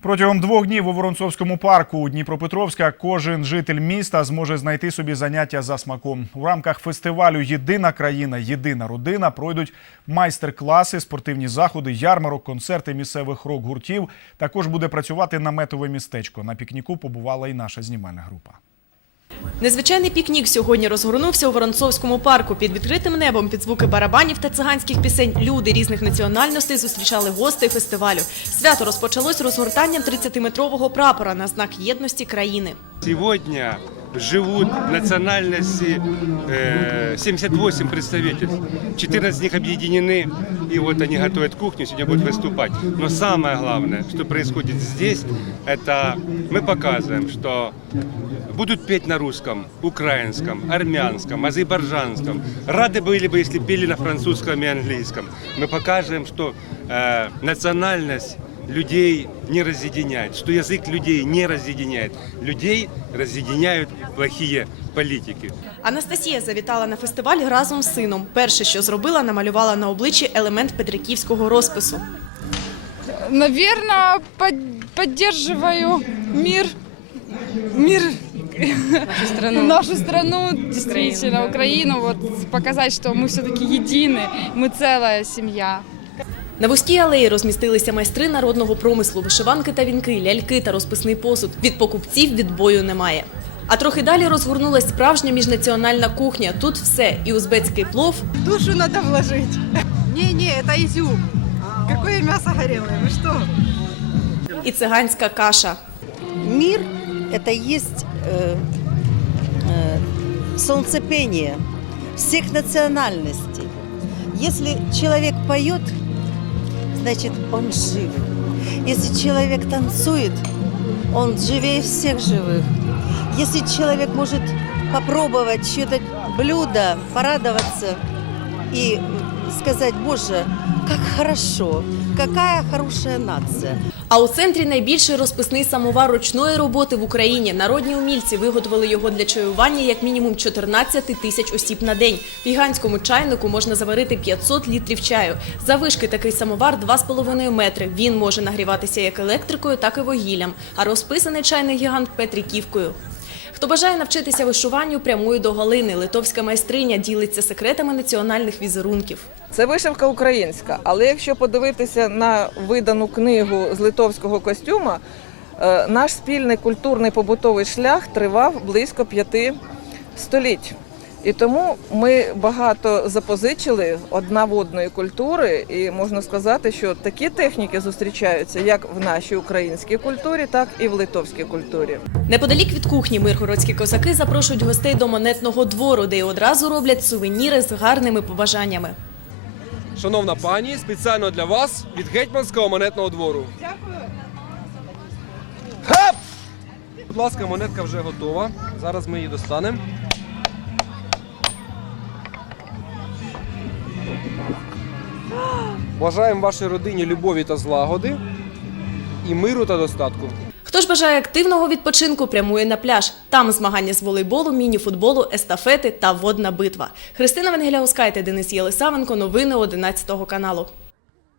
Протягом двох днів у Воронцовському парку у Дніпропетровська кожен житель міста зможе знайти собі заняття за смаком. У рамках фестивалю Єдина країна, єдина родина пройдуть майстер-класи, спортивні заходи, ярмарок, концерти місцевих рок-гуртів. Також буде працювати наметове містечко. На пікніку побувала і наша знімальна група. Незвичайний пікнік сьогодні розгорнувся у Воронцовському парку. Під відкритим небом, під звуки барабанів та циганських пісень люди різних національностей зустрічали гостей фестивалю. Свято розпочалось розгортанням 30-метрового прапора на знак єдності країни. Сегодня живут национальности э, 78 представительств. 14 из них объединены, и вот они готовят кухню, сегодня будут выступать. Но самое главное, что происходит здесь, это мы показываем, что будут петь на русском, украинском, армянском, азербайджанском. Рады были бы, если пели на французском и английском. Мы покажем, что э, национальность людей не разъединяет, что язык людей не разъединяет. Людей разъединяют плохие политики. Анастасія завітала на фестиваль разом з сином. Перше, що зробила, намалювала на обличчі елемент петриківського розпису. Наверное, поддерживаю мир, мир, нашу страну. нашу страну, действительно, Украину, вот показать, что мы все-таки едины, мы целая семья. На вузькій алеї розмістилися майстри народного промислу, вишиванки та вінки, ляльки та розписний посуд. Від покупців відбою немає. А трохи далі розгорнулась справжня міжнаціональна кухня. Тут все і узбецький плов, Душу надо вложить. Не-не, это изюм. Какое мясо горелое, вы что? і циганська каша. Мир – это есть э, э, солнцепение всех национальностей. Если человек поет, значит он жив. Если человек танцует, он живее всех живых. Если человек может попробовать чье-то блюдо, порадоваться и сказать, Боже, как хорошо, какая хорошая нация. А у центрі найбільший розписний самовар ручної роботи в Україні. Народні умільці виготовили його для чаювання як мінімум 14 тисяч осіб на день. В гігантському чайнику можна заварити 500 літрів чаю. Завишки такий самовар 2,5 метри. Він може нагріватися як електрикою, так і вугіллям. А розписаний чайний гігант Петриківкою. Хто бажає навчитися вишиванню, прямує до Галини. Литовська майстриня ділиться секретами національних візерунків. Це вишивка українська, але якщо подивитися на видану книгу з литовського костюма, е, наш спільний культурний побутовий шлях тривав близько п'яти століть. І тому ми багато запозичили одна культури, і можна сказати, що такі техніки зустрічаються як в нашій українській культурі, так і в литовській культурі. Неподалік від кухні миргородські козаки запрошують гостей до монетного двору, де й одразу роблять сувеніри з гарними побажаннями. Шановна пані, спеціально для вас від гетьманського монетного двору. Дякую. Хап! Будь ласка, монетка вже готова. Зараз ми її достанемо. Бажаємо вашій родині любові та злагоди і миру та достатку. Хто ж бажає активного відпочинку, прямує на пляж. Там змагання з волейболу, міні-футболу, естафети та водна битва. Христина Венгеляускайте, Денис Єлисавенко. Новини 11 каналу.